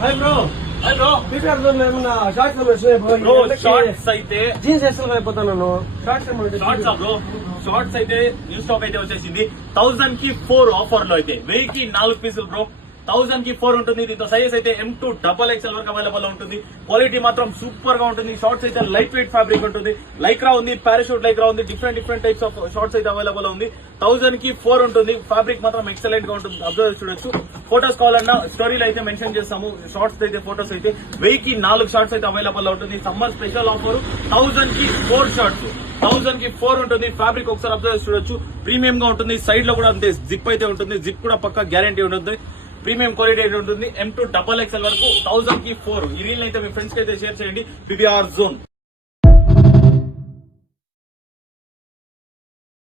Hi bro PPR లో ఏమన్నా shorts bro shorts అయితే జీన్స్ వేసుకుని అయిపోతాను షార్ట్స్ బ్రో షార్ట్స్ అయితే న్యూ స్టాక్ అయితే వచ్చేసింది 1000 కి 4 ఆఫర్ లో అయితే 1000 కి 4 పీసులు బ్రో 1000 కి 4 ఉంటుంది. దీంతో సైజ్ అయితే M2 XXL వరకు అవైలబుల్ ఉంటుంది. క్వాలిటీ మాత్రం సూపర్ గా ఉంటుంది. షార్ట్స్ అయితే లైట్ వెయిట్ ఫ్యాబ్రిక్ ఉంటుంది. లైక్రా ఉంది, పారాషూట్ లైక్రా ఉంది, డిఫరెంట్ టైప్స్ ఆఫ్ షార్ట్స్ అయితే అవైలబుల్ ఉంది. 1000 కి 4 ఉంటుంది. ఫ్యాబ్రిక్ మాత్రం ఎక్సలెంట్ గా ఉంటుంది. అబ్జర్వ్ చూడొచ్చు. ఫోటోస్ కావాలన్నా స్టోరీలో అయితే మెన్షన్ చేస్తాము. షార్ట్స్ అయితే ఫోటోస్ అయితే 1000 కి 4 షార్ట్స్ అయితే అవైలబుల్ ఉంటుంది. సమ్మర్ స్పెషల్ ఆఫర్ 1000 కి 4 షార్ట్స్ 1000 కి 4 ఉంటుంది. ఫ్యాబ్రిక్ ఒకసారి అబ్జర్వ్ చూడొచ్చు. ప్రీమియం గా ఉంటుంది. సైడ్ లో కూడా అంతే జిప్ అయితే ఉంటుంది. జిప్ కూడా పక్కా గ్యారంటీ ఉంటుంది. ప్రీమియం క్వాలిటీ అయితే ఉంటుంది. M2 XXL వరకు 1000 కి 4. ఈ రీల్ అయితే మీ ఫ్రెండ్స్ కి అయితే షేర్ చేయండి. PBR zone.